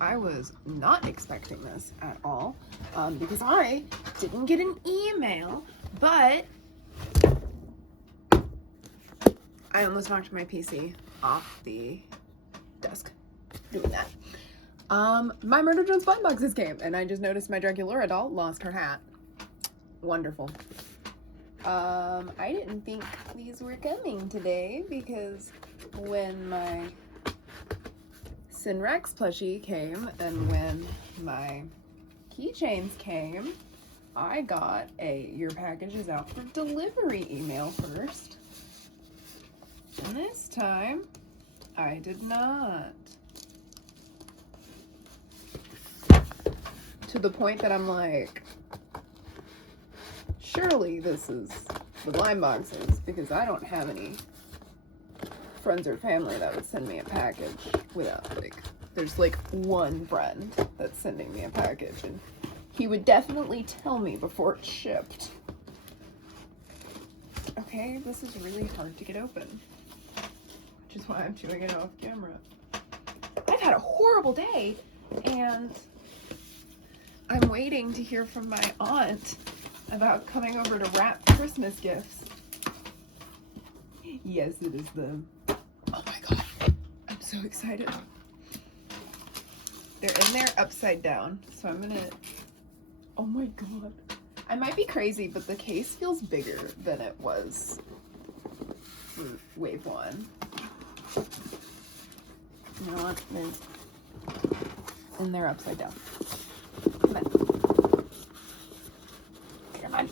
I was not expecting this at all, because I didn't get an email, but I almost knocked my PC off the desk doing that. My Murder Jones blind boxes came, and I just noticed my Draculaura doll lost her hat. Wonderful. I didn't think these were coming today because when my Sinrex plushie came and when my keychains came, I got a "your package is out for delivery" email first. And this time, I did not. To the point that I'm like, surely this is the blind boxes, because I don't have any friends or family that would send me a package without, like, there's like one friend that's sending me a package, and he would definitely tell me before it shipped. Okay, this is really hard to get open, which is why I'm chewing it off camera. I've had a horrible day, and I'm waiting to hear from my aunt about coming over to wrap Christmas gifts. Yes, it is them. Oh my god, I'm so excited. They're in there upside down, so I'm gonna... Oh my god. I might be crazy, but the case feels bigger than it was for wave 1. You know what? And they're upside down. Come on. Come on.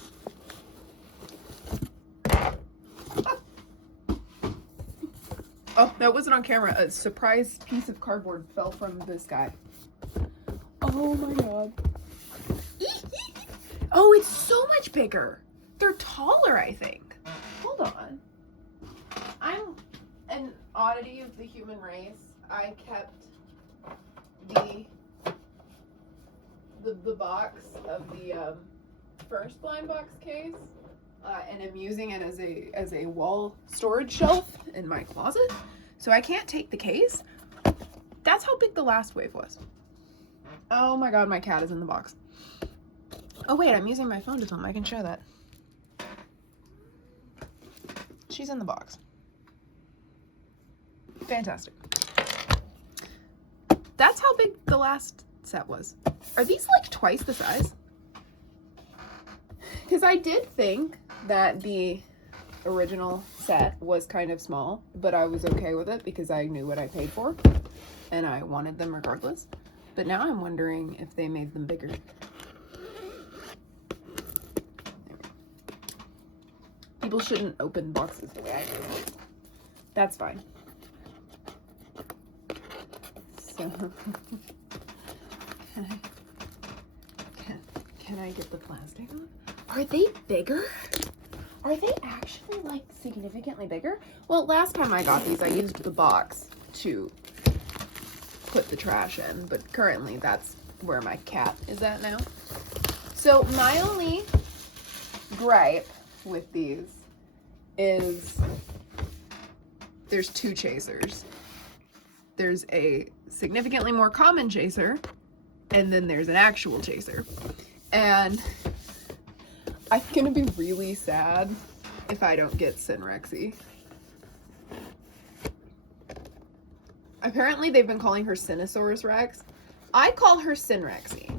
Oh, that wasn't on camera. A surprise piece of cardboard fell from this guy. Oh my god. Oh, it's so much bigger. They're taller, I think. Hold on. I'm an oddity of the human race. I kept the box of the first blind box case, and I'm using it as a wall storage shelf in my closet. So I can't take the case. That's how big the last wave was. Oh my god, my cat is in the box. Oh wait, I'm using my phone to film. I can show that. She's in the box. Fantastic. That's how big the last set was. Are these like twice the size? Because I did think that the original set was kind of small, but I was okay with it because I knew what I paid for and I wanted them regardless. But now I'm wondering if they made them bigger. People shouldn't open boxes the way I do. That's fine. So, can I get the plastic on? Are they bigger? Are they actually like significantly bigger? Well, last time I got these, I used the box to put the trash in, but currently that's where my cat is at now. So my only gripe with these is there's 2 chasers. There's a significantly more common chaser, and then there's an actual chaser. And I'm gonna be really sad if I don't get Sinrexy. Apparently they've been calling her Sinosaurus Rex. I call her Sinrexy.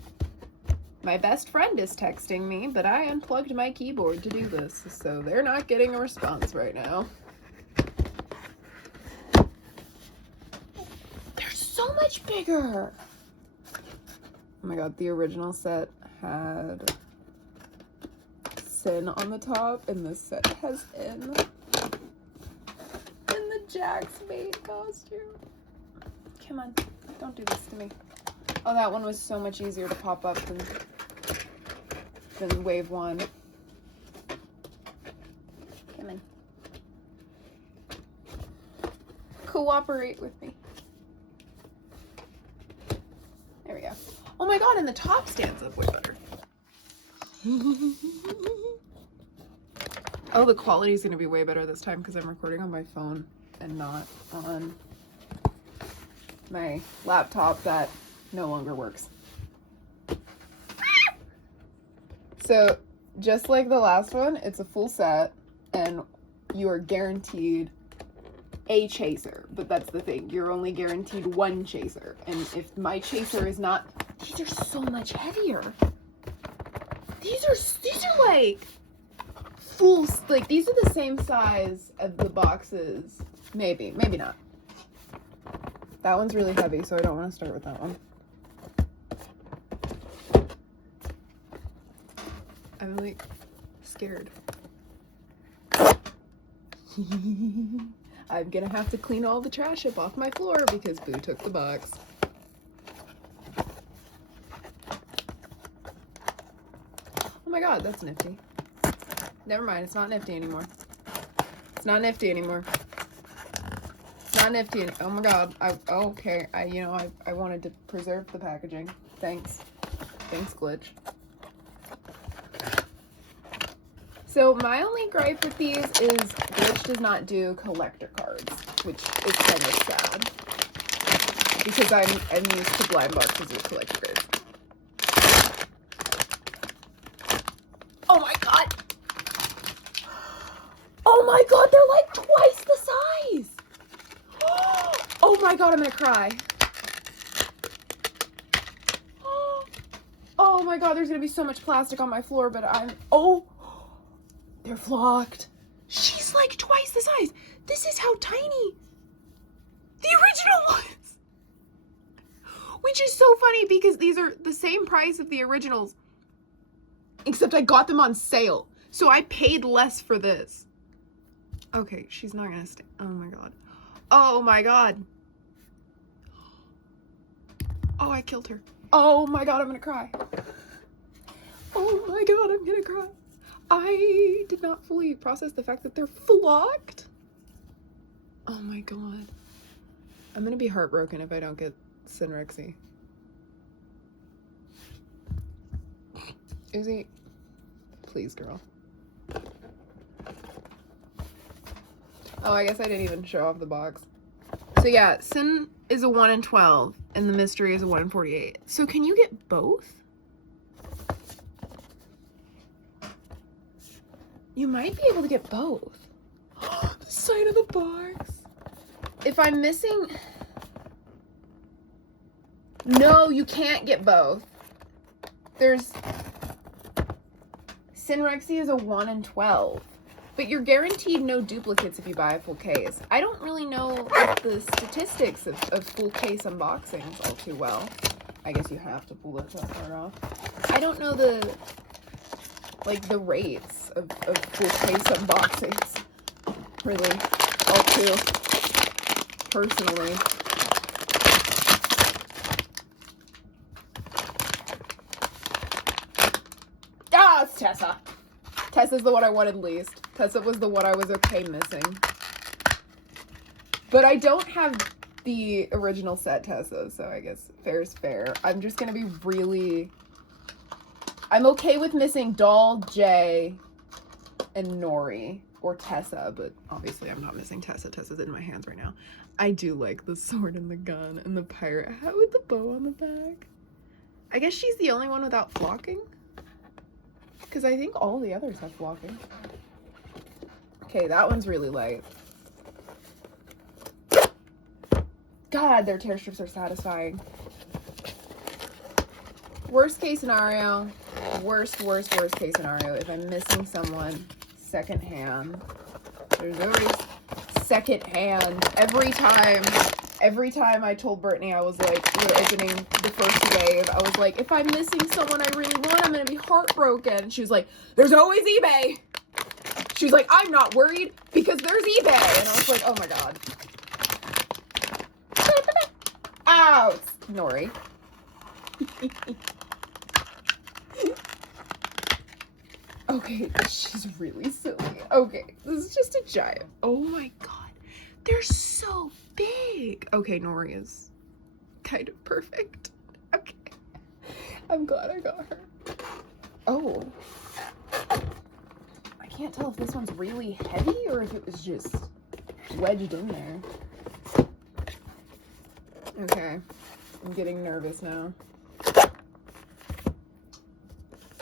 My best friend is texting me, but I unplugged my keyboard to do this, so they're not getting a response right now. They're so much bigger! Oh my god, the original set had Sin on the top, and this set has In the Jack's maid costume. Come on, don't do this to me. Oh, that one was so much easier to pop up than wave 1. Come in. Cooperate with me. There we go. Oh my god, and the top stands up way better. Oh, the quality is going to be way better this time because I'm recording on my phone and not on my laptop that no longer works. So, just like the last one, it's a full set, and you are guaranteed a chaser. But that's the thing, you're only guaranteed one chaser. And if my chaser is not... These are so much heavier. These are like full, like these are the same size of the boxes. Maybe not. That one's really heavy, so I don't want to start with that one. I'm like scared. I'm gonna have to clean all the trash up off my floor because Boo took the box. Oh my god, that's nifty. Never mind, it's not nifty anymore. It's not nifty anymore. It's not nifty. Oh my god. Okay. I wanted to preserve the packaging. Thanks. Thanks, Glitch. So my only gripe with these is Glitch does not do collector cards, which is kind of sad. Because I'm used to blind boxes with collector cards. Oh my god! Oh my god, they're like twice the size! Oh my god, I'm gonna cry. Oh my god, there's gonna be so much plastic on my floor, but oh! They're flocked. She's like twice the size. This is how tiny the original was. Which is so funny because these are the same price of the originals. Except I got them on sale. So I paid less for this. Okay, she's not gonna stay. Oh my god. Oh my god. Oh, I killed her. Oh my god, I'm gonna cry. Oh my god, I'm gonna cry. I did not fully process the fact that they're flocked. Oh my god. I'm gonna be heartbroken if I don't get Sinrexy. Uzi, please, girl. Oh, I guess I didn't even show off the box. So yeah, Sin is a 1 in 12, and the mystery is a 1 in 48. So can you get both? You might be able to get both. The side of the box. If I'm missing... No, you can't get both. There's... Sinrexy is a 1 in 12. But you're guaranteed no duplicates if you buy a full case. I don't really know the statistics of full case unboxings all too well. I guess you have to pull that part off. I don't know the rates of full case unboxings. Really. All too personally. Ah, it's Tessa. Tessa's the one I wanted least. Tessa was the one I was okay missing. But I don't have the original set Tessa, so I guess fair is fair. I'm just gonna be really... I'm okay with missing Doll, Jay, and Nori. Or Tessa, but obviously I'm not missing Tessa. Tessa's in my hands right now. I do like the sword and the gun and the pirate hat with the bow on the back. I guess she's the only one without flocking. Because I think all the others have flocking. Okay, that one's really light. God, their tear strips are satisfying. Worst case scenario. Worst case scenario. If I'm missing someone secondhand. There's always secondhand. Every time I told Brittany, I was like, we were opening the first wave, I was like, if I'm missing someone I really want, I'm gonna be heartbroken. She was like, there's always eBay. She was like, I'm not worried because there's eBay. And I was like, oh my god. Ow, it's Nori. Okay, she's really silly. Okay, this is just a giant. Oh my god, they're so big. Okay, Nori is kind of perfect. Okay, I'm glad I got her. Oh, I can't tell if this one's really heavy or if it was just wedged in there. Okay, I'm getting nervous now.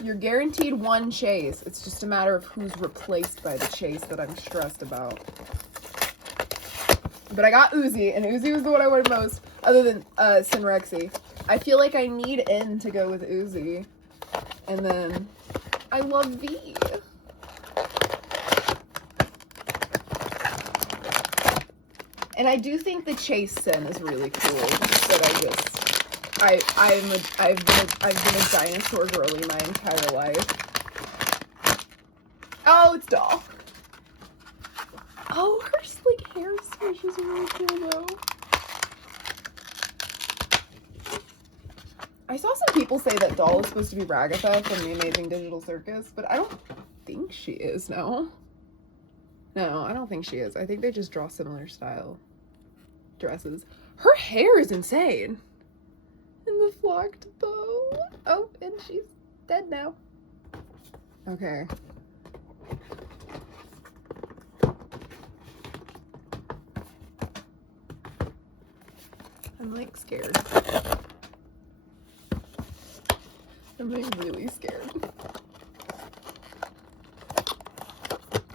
You're guaranteed one chase. It's just a matter of who's replaced by the chase that I'm stressed about. But I got Uzi, and Uzi was the one I wanted most, other than Sinrexy. I feel like I need N to go with Uzi. And then I love V. And I do think the chase Sin is really cool. That I've been a dinosaur girly my entire life. Oh, it's Doll. Oh, her like hair swish is really cool though. I saw some people say that Doll is supposed to be Ragatha from the Amazing Digital Circus, but I don't think she is. No, I don't think she is. I think they just draw similar style dresses. Her hair is insane. And the flocked bow. Oh, and she's dead now. Okay. I'm like scared. I'm like really scared.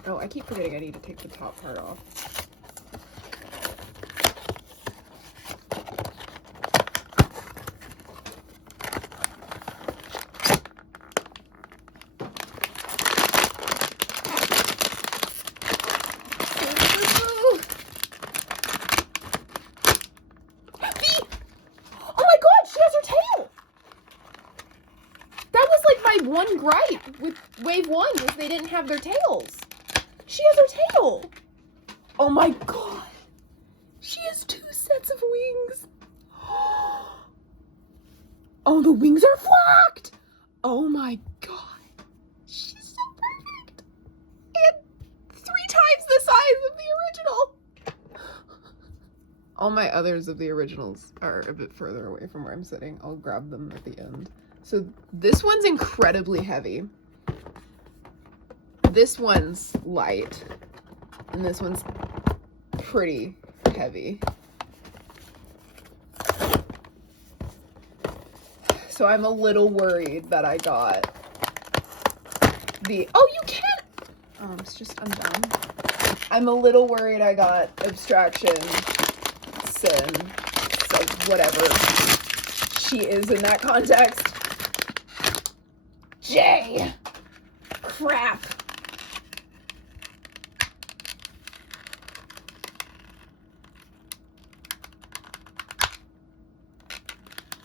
Oh, I keep forgetting I need to take the top part off. One gripe with wave 1 was they didn't have their tails. She has her tail. Oh my god. She has 2 sets of wings. Oh, the wings are flocked. Oh my god. She's so perfect. And 3 times the size of the original. All my others of the originals are a bit further away from where I'm sitting. I'll grab them at the end. So this one's incredibly heavy. This one's light. And this one's pretty heavy. So I'm a little worried that I got the... Oh, you can't... Oh, it's just undone. I'm a little worried I got Abstraction, Sin, so whatever she is in that context. J! Crap!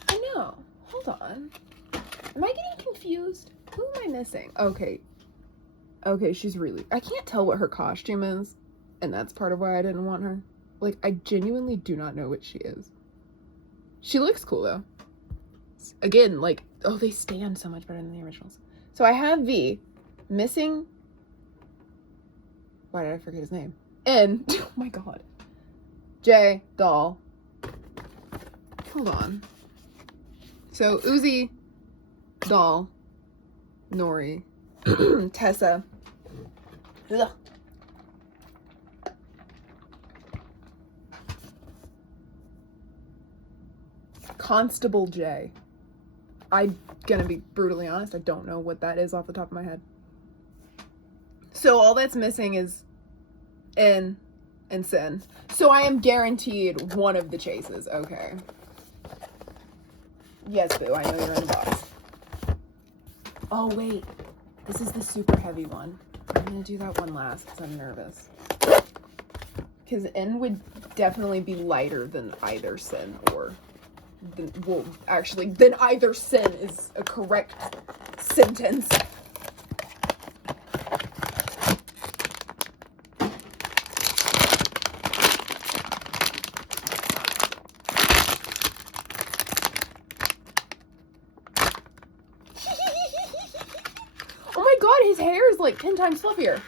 I know. Hold on. Am I getting confused? Who am I missing? Okay. Okay, she's really... I can't tell what her costume is, and that's part of why I didn't want her. Like, I genuinely do not know what she is. She looks cool, though. Again, like... Oh, they stand so much better than the originals. So I have V. Missing... Why did I forget his name? N. Oh my god. J. Doll. Hold on. So, Uzi, Doll, Nori, Tessa. Ugh. Constable J. I'm gonna be brutally honest, I don't know what that is off the top of my head. So all that's missing is N and Sin. So I am guaranteed one of the chases. Okay. Yes, Boo, I know you're in the box. Oh, wait. This is the super heavy one. I'm gonna do that one last because I'm nervous. Because N would definitely be lighter than either Sin or... well, actually, then either Sin is a correct sentence. Oh my god, his hair is like 10 times fluffier.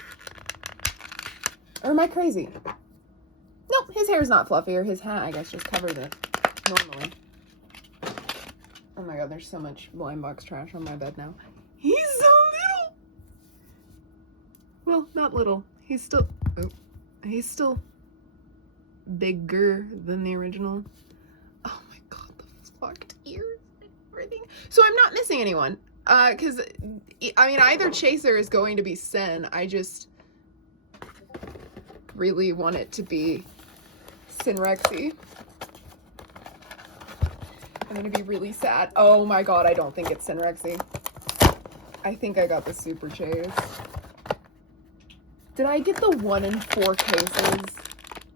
Or am I crazy? Nope, his hair is not fluffier. His hat, I guess, just covers it normally. Oh my god, there's so much blind box trash on my bed now. He's so little! Well, not little. He's still bigger than the original. Oh my god, the fucked ears and everything. So I'm not missing anyone. Because, I mean, either Chaser is going to be Sin. I just really want it to be Sinrexy. I'm gonna be really sad. Oh my god, I don't think it's Sinrexy. I think I got the Super Chase. Did I get the 1 in 4 cases?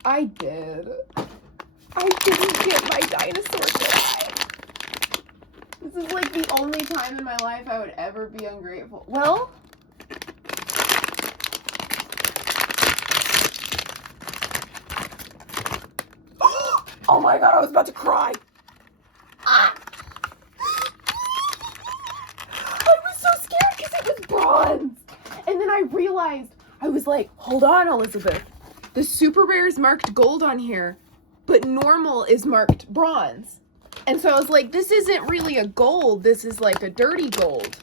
I did. I didn't get my dinosaur today. This is like the only time in my life I would ever be ungrateful. Well, oh my god, I was about to cry. Ah. I was so scared because it was bronze. And then I realized, I was like, hold on, Elizabeth. The super rare is marked gold on here, but normal is marked bronze. And so I was like, this isn't really a gold. This is like a dirty gold.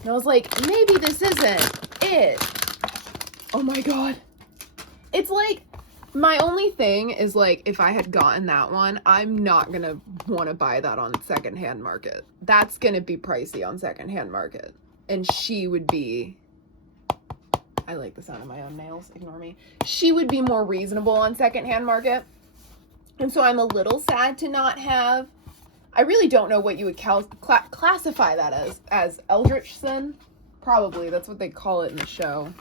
And I was like, maybe this isn't it. Oh my god. It's like, my only thing is like, if I had gotten that one, I'm not gonna want to buy that on secondhand market. That's gonna be pricey on secondhand market. And she would be, I like the sound of my own nails, ignore me. She would be more reasonable on secondhand market. And so I'm a little sad to not have, I really don't know what you would classify that as Eldritch Sin. Probably, that's what they call it in the show.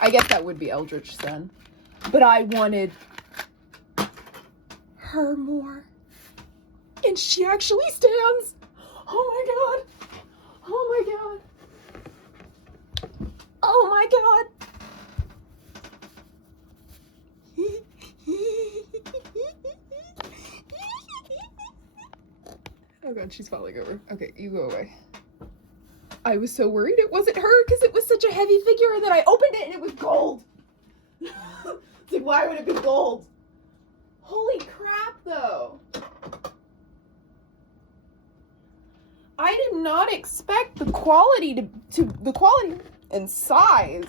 I guess that would be Eldritch Sin. But I wanted her more. And she actually stands. Oh my god. Oh my god. Oh my god. Oh god, she's falling over. Okay, you go away. I was so worried it wasn't her because it was such a heavy figure, and then I opened it and it was gold. It's like, why would it be gold? Holy crap, though. I did not expect the quality the quality and size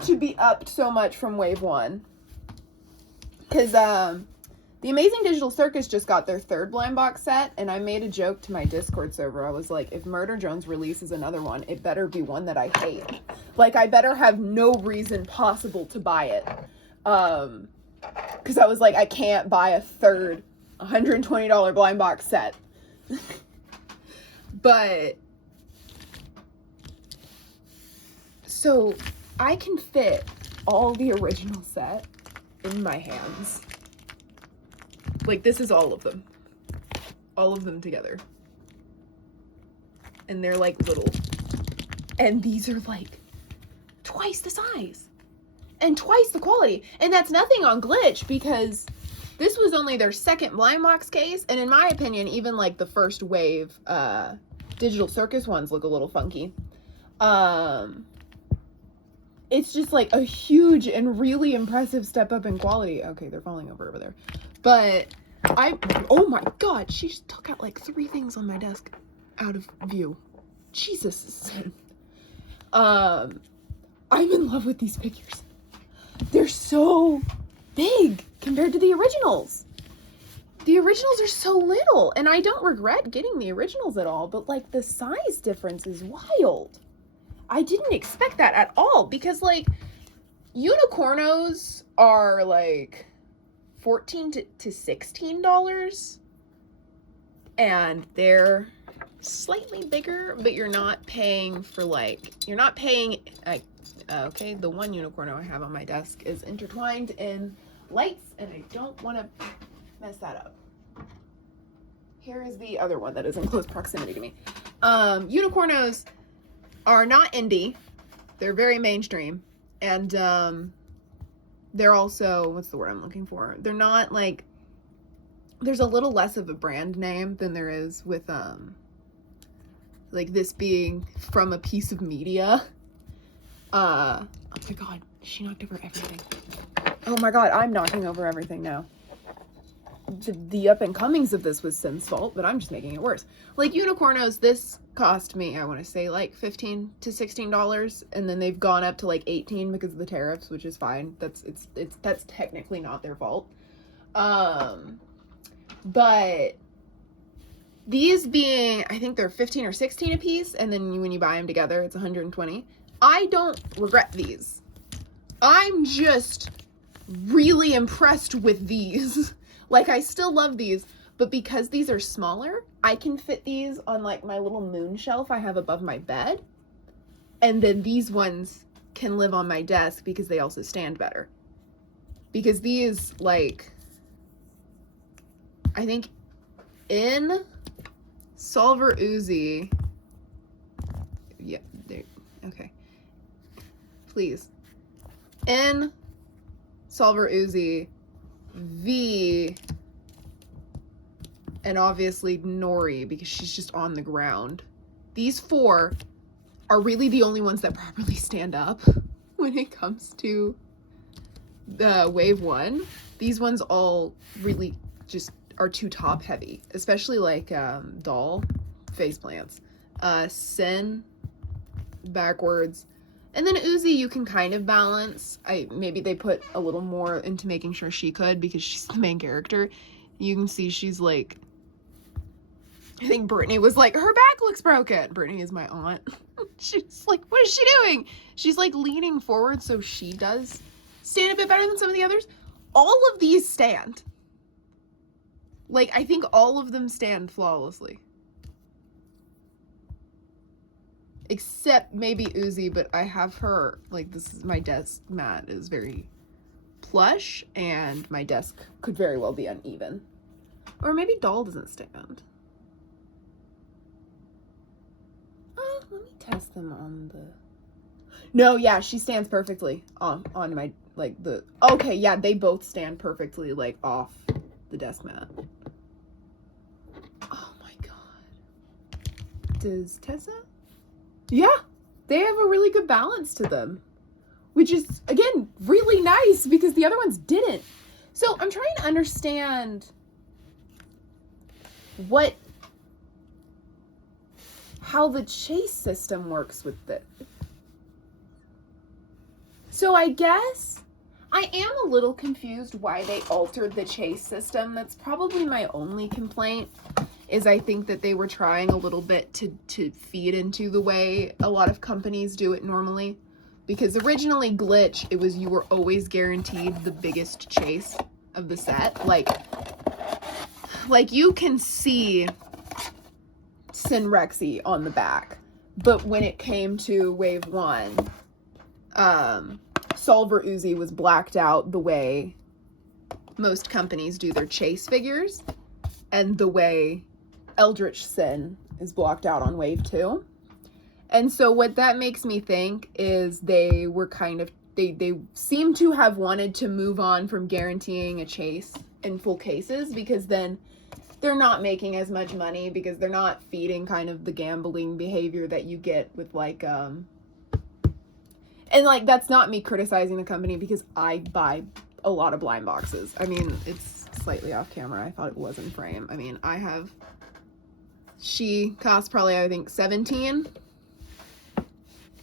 to be upped so much from Wave 1. Because, the Amazing Digital Circus just got their 3rd blind box set, and I made a joke to my Discord server. I was like, if Murder Jones releases another one, it better be one that I hate. Like, I better have no reason possible to buy it. Because I was like, I can't buy a 3rd $120 blind box set. But, so, I can fit all the original set in my hands. Like, this is all of them. All of them together. And they're, like, little. And these are, like, twice the size. And twice the quality. And that's nothing on Glitch, because this was only their 2nd blind box case. And in my opinion, even, like, the first wave Digital Circus ones look a little funky. It's just, like, a huge and really impressive step up in quality. Okay, they're falling over there. But oh my god, she just took out like 3 things on my desk out of view. Jesus. I'm in love with these figures. They're so big compared to the originals. The originals are so little, and I don't regret getting the originals at all, but like the size difference is wild. I didn't expect that at all, because like Unicornos are like $14 to $16, and they're slightly bigger, but you're not paying for like, you're not paying, okay, the one Unicorno I have on my desk is intertwined in lights, and I don't want to mess that up. Here is the other one that is in close proximity to me. Unicornos are not indie, they're very mainstream, and they're also, what's the word I'm looking for? They're not like, there's a little less of a brand name than there is with, like this being from a piece of media. Oh my god, she knocked over everything. Oh my god, I'm knocking over everything now. The up and comings of this was Sim's fault, but I'm just making it worse. Like Unicornos, this cost me, I want to say like $15 to $16, and then they've gone up to like 18 because of the tariffs, which is fine. That's technically not their fault. But these being, I think they're 15 or 16 a piece, and then when you buy them together, it's 120. I don't regret these. I'm just really impressed with these. Like, I still love these, but because these are smaller, I can fit these on like my little moon shelf I have above my bed. And then these ones can live on my desk because they also stand better. Because these, like, I think in Solver Uzi, yeah, there, okay. Please. In Solver Uzi, V, and obviously Nori, because she's just on the ground. These four are really the only ones that properly stand up when it comes to the Wave 1. These ones all really just are too top heavy, especially like Doll, faceplants, Sin, backwards, and then Uzi you can kind of balance. Maybe they put a little more into making sure she could because she's the main character. You can see she's like, I think Brittany was like, her back looks broken. Brittany is my aunt. She's like, what is she doing? She's like leaning forward so she does stand a bit better than some of the others. All of these stand. Like, I think all of them stand flawlessly. Except maybe Uzi, but I have her, like, this is my desk mat is very plush, and my desk could very well be uneven. Or maybe Doll doesn't stand. Let me test them on the... No, yeah, she stands perfectly on my, like, the... Okay, yeah, they both stand perfectly, like, off the desk mat. Oh my god. Does Tessa? Yeah, they have a really good balance to them, which is, again, really nice because the other ones didn't. So I'm trying to understand how the chase system works with this. So I guess I am a little confused why they altered the chase system. That's probably my only complaint, is I think that they were trying a little bit to feed into the way a lot of companies do it normally. Because originally Glitch, it was you were always guaranteed the biggest chase of the set. Like you can see Sinrexy on the back. But when it came to Wave 1, Solver Uzi was blacked out the way most companies do their chase figures, and the way Eldritch Sin is blocked out on Wave 2. And so what that makes me think is they were kind of, they seem to have wanted to move on from guaranteeing a chase in full cases, because then they're not making as much money, because they're not feeding kind of the gambling behavior that you get with like, and like, that's not me criticizing the company, because I buy a lot of blind boxes. I mean, it's slightly off camera. I thought it was in frame. I mean, she cost probably, I think, 17.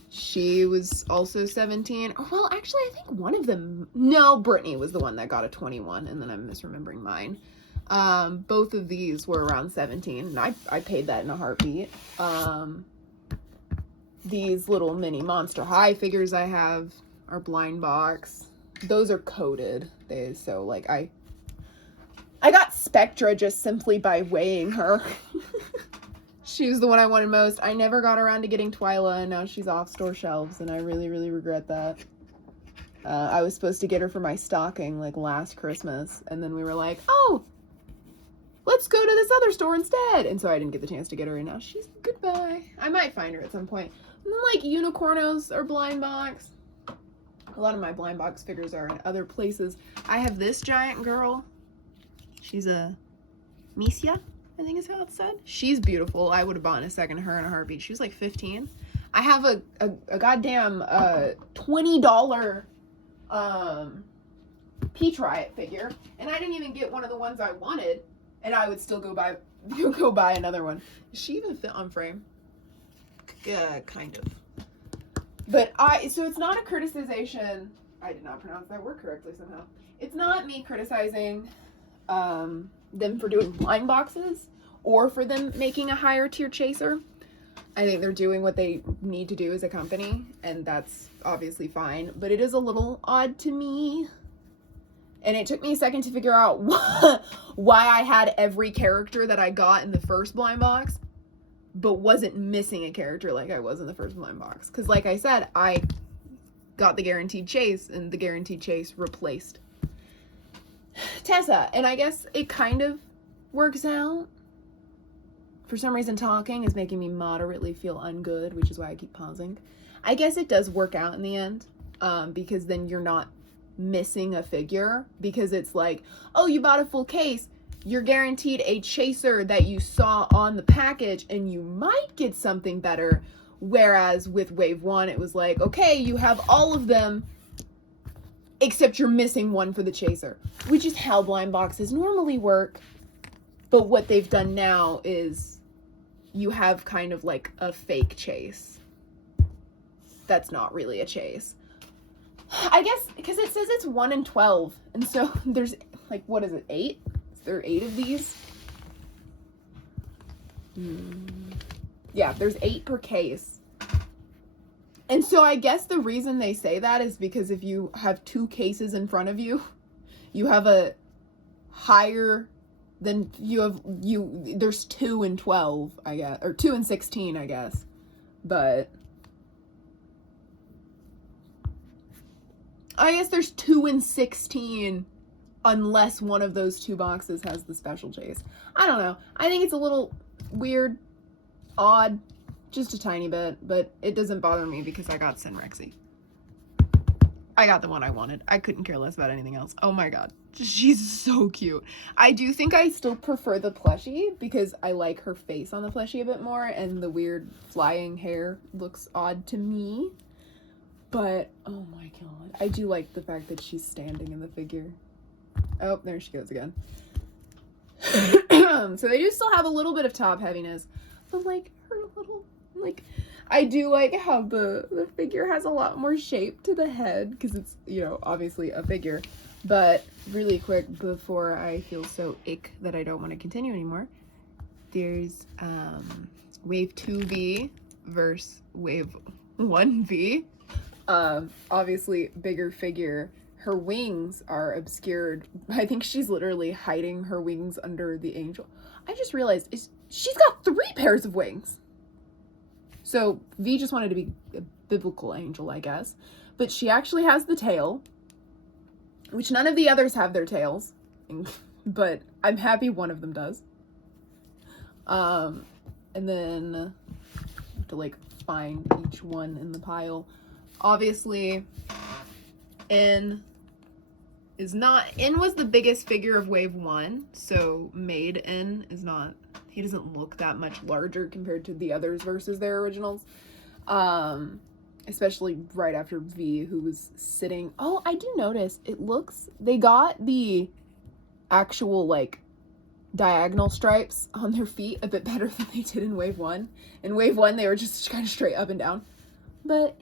She was also 17. Well, actually, I think one of them, no, Brittany was the one that got a 21, and then I'm misremembering mine. Both of these were around 17, and I paid that in a heartbeat. These little mini Monster High figures I have are blind box. Those are coded. So like I got Spectra just simply by weighing her. She was the one I wanted most. I never got around to getting Twyla, and now she's off store shelves, and I really, really regret that. I was supposed to get her for my stocking like last Christmas, and then we were like, oh, let's go to this other store instead. And so I didn't get the chance to get her, and now she's goodbye. I might find her at some point. And then like Unicornos are blind box. A lot of my blind box figures are in other places. I have this giant girl. She's a Mischief, I think is how it's said. She's beautiful. I would have bought a second of her in a heartbeat. She was like 15. I have a goddamn $20 Peach Riot figure, and I didn't even get one of the ones I wanted, and I would still go buy another one. Does she even fit on frame? Yeah, kind of. But so it's not a criticization. I did not pronounce that word correctly somehow. It's not me criticizing them for doing blind boxes or for them making a higher tier chaser. I think they're doing what they need to do as a company, and that's obviously fine, but it is a little odd to me. And it took me a second to figure out why I had every character that I got in the first blind box, but wasn't missing a character like I was in the first blind box. Because like I said, I got the guaranteed chase, and the guaranteed chase replaced Tessa. And I guess it kind of works out. For some reason, talking is making me moderately feel ungood, which is why I keep pausing. I guess it does work out in the end, because then you're not missing a figure, because it's like, oh, you bought a full case, you're guaranteed a chaser that you saw on the package, and you might get something better. Whereas with Wave 1, it was like, okay, you have all of them, except you're missing one for the chaser, which is how blind boxes normally work. But what they've done now is you have kind of like a fake chase. That's not really a chase. I guess because it says it's 1 in 12. And so there's like, what is it, 8? Is there 8 of these? Yeah, there's 8 per case. And so I guess the reason they say that is because if you have 2 cases in front of you, you have a higher than there's 2 in 12, I guess, or 2 in 16, I guess. But I guess there's 2 in 16 unless one of those 2 boxes has the special chase. I don't know. I think it's a little weird, odd, just a tiny bit, but it doesn't bother me because I got Sinrexy. I got the one I wanted. I couldn't care less about anything else. Oh my god. She's so cute. I do think I still prefer the plushie because I like her face on the plushie a bit more, and the weird flying hair looks odd to me. But, oh my god. I do like the fact that she's standing in the figure. Oh, there she goes again. So they do still have a little bit of top heaviness, but like her little, like, I do like how the figure has a lot more shape to the head because it's, you know, obviously a figure. But really quick before I feel so ick that I don't want to continue anymore, there's Wave 2V versus Wave 1V. Obviously bigger figure. Her wings are obscured. I think she's literally hiding her wings under the angel. I just realized she's got 3 pairs of wings. So V just wanted to be a biblical angel, I guess. But she actually has the tail, which none of the others have their tails. But I'm happy one of them does. And then I have to like find each one in the pile. Obviously, N was the biggest figure of Wave 1, so Made N is not, he doesn't look that much larger compared to the others versus their originals. Especially right after V, who was sitting. Oh, I do notice they got the actual like diagonal stripes on their feet a bit better than they did in Wave 1. In Wave 1, they were just kind of straight up and down. But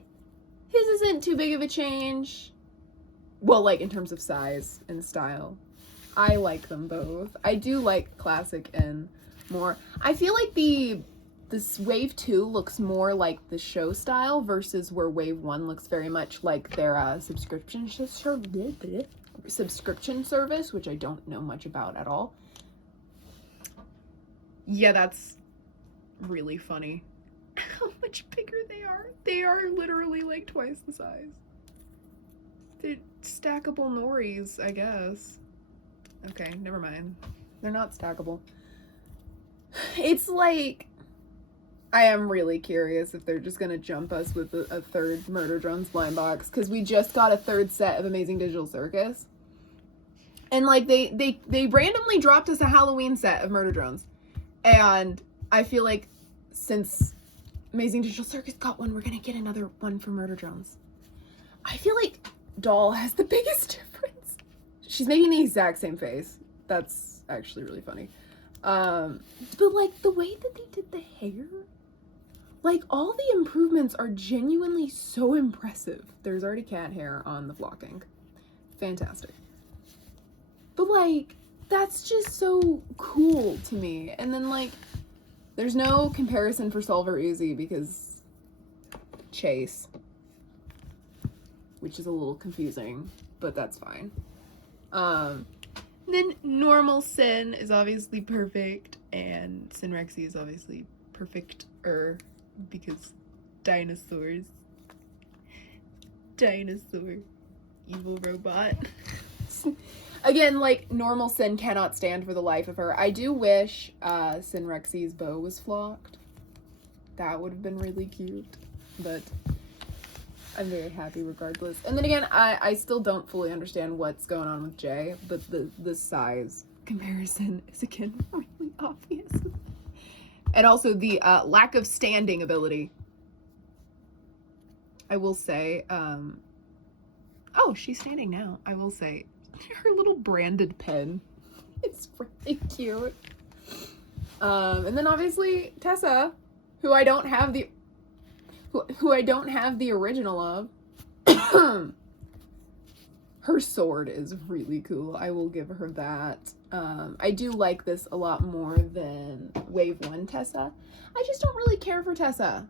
his isn't too big of a change. Well, like in terms of size and style. I like them both. I do like Classic N more. I feel like this Wave 2 looks more like the show style versus where Wave 1 looks very much like their subscription service, which I don't know much about at all. Yeah, that's really funny. How much bigger they are. They are literally like twice the size. They're stackable Noris, I guess. Okay, never mind. They're not stackable. It's like, I am really curious if they're just gonna jump us with a third Murder Drones blind box, because we just got a 3rd set of Amazing Digital Circus. And like they randomly dropped us a Halloween set of Murder Drones. And I feel like since Amazing Digital Circus got one, we're gonna get another one for Murder Drones. I feel like Doll has the biggest difference. She's making the exact same face. That's actually really funny. But like the way that they did the hair, like all the improvements are genuinely so impressive. There's already cat hair on the flocking. Fantastic. But like that's just so cool to me. And then, like, there's no comparison for Solver Uzi because Chase, which is a little confusing, but that's fine. Then normal Sin is obviously perfect, and Sinrexy is obviously perfect-er because dinosaurs. Dinosaur. Evil robot. Again, like, normal Sin cannot stand for the life of her. I do wish Sinrexy's bow was flocked. That would have been really cute, but I'm very happy regardless. And then again, I still don't fully understand what's going on with Jay, but the size comparison is again really obvious. And also the lack of standing ability. I will say, oh, she's standing now. I will say, her little branded pen is really cute. And then obviously Tessa, who I don't have the original of. Her sword is really cool. I will give her that. I do like this a lot more than Wave 1 Tessa. I just don't really care for Tessa.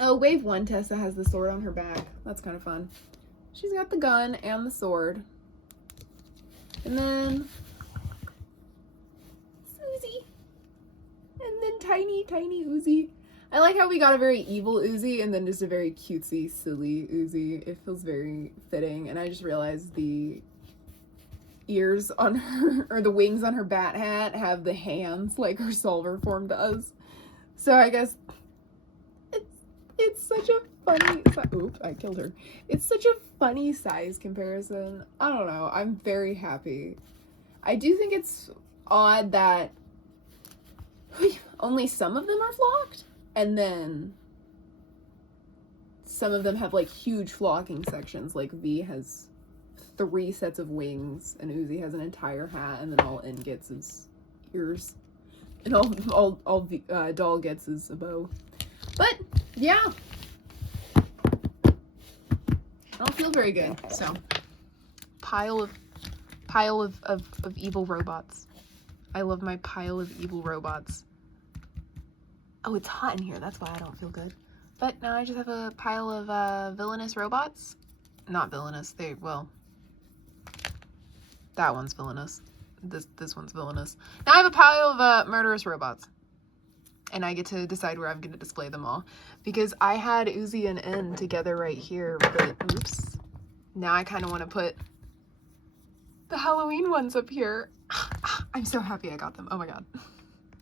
Oh, Wave 1 Tessa has the sword on her back. That's kind of fun. She's got the gun and the sword. And then Susie. And then tiny Uzi. I like how we got a very evil Uzi and then just a very cutesy, silly Uzi. It feels very fitting. And I just realized the ears on her, or the wings on her bat hat have the hands like her Solver form does. So I guess it's such a funny, oops, I killed her. It's such a funny size comparison. I don't know. I'm very happy. I do think it's odd that only some of them are flocked. And then some of them have like huge flocking sections. Like V has 3 sets of wings, and Uzi has an entire hat, and then all N gets is ears, and all Doll gets is a bow. But yeah, I don't feel very good. So pile of evil robots. I love my pile of evil robots. Oh, it's hot in here. That's why I don't feel good. But now I just have a pile of villainous robots. Not villainous. Well, that one's villainous. This one's villainous. Now I have a pile of murderous robots. And I get to decide where I'm going to display them all. Because I had Uzi and N together right here, but oops. Now I kind of want to put the Halloween ones up here. I'm so happy I got them. Oh my god.